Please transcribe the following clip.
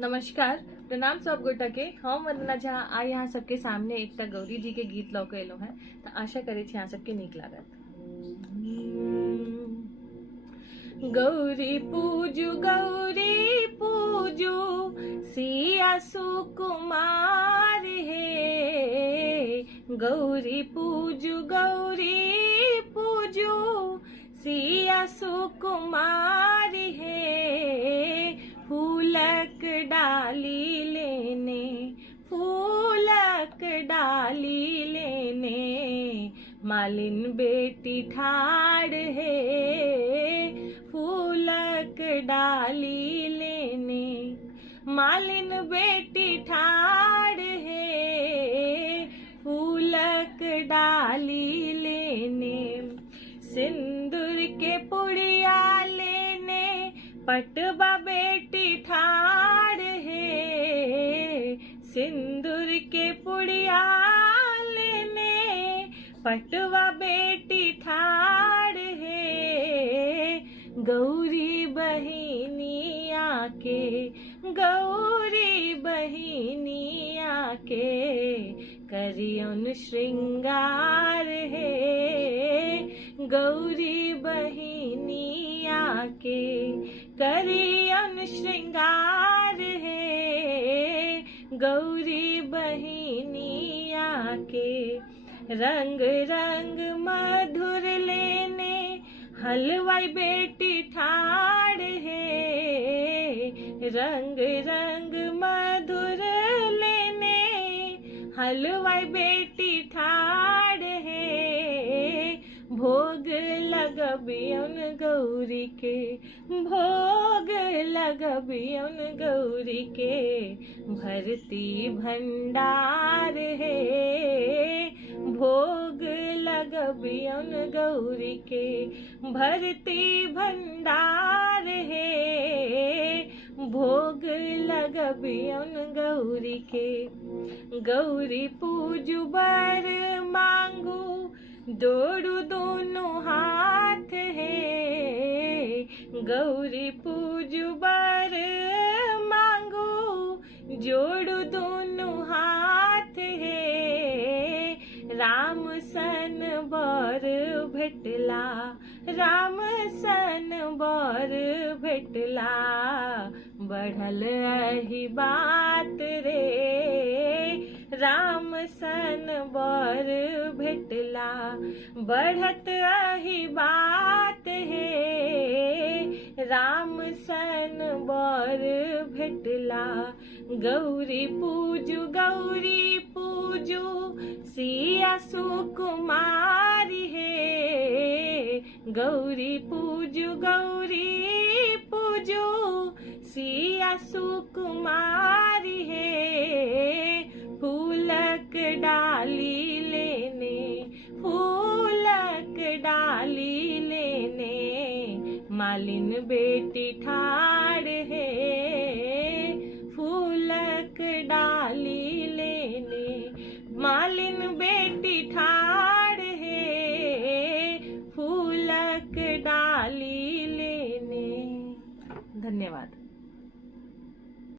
नमस्कार, प्रणाम सब गोटा के। हम वंदना झा आ यहाँ सबके सामने एक गौरी जी के गीत लौके एलो है, तो आशा करे यहाँ सबके नीक लागत। गौरी पूजू सिया सुकुमार हे। गौरी पूजू सिया सुकुमार हे। फूलक डाली लेने मालिन बेटी ठाड़ है। फूलक डाली लेने मालिन बेटी ठाड़ है। फूलक डाली लेने सिंदूर के पुड़िया लेने पटवा बेटी ठाड़ है। सिंदूर के पुड़िया लेने पटवा बेटी ठाड़ है। गौरी बहिनिया के करियन श्रृंगार है। गौरी बहिनिया के करियन श्रृंगार है। गौरी बहिनिया के रंग रंग मधुर लेने हलवाई बेटी ठाड़ है। रंग रंग मधुर लेने हलवाई बेटी ठाड़ है। भोग लगबियन गौरी के, भोग लगबियन गौरी के भरती भंडार है। भोग लगबियन गौरी के भरती भंडार है। भोग लगबियन गौरी के गौरी पूजू बर मांगू जोड़ू दोनों हाथ है। गौरी पूजू बर मांगू जोड़ू दोनों हाथ है। राम सन बर भेटला, राम सन बर भेटला बढ़ल अही बात रे। राम सन बर भेटला बढ़त अही बात है। राम सन बर भेटला गौरी पूजू सिया सुकुमारी है। गौरी पूजू सिया सुकुमारी है। फूलक डाली लेने मालिन बेटी ठाड़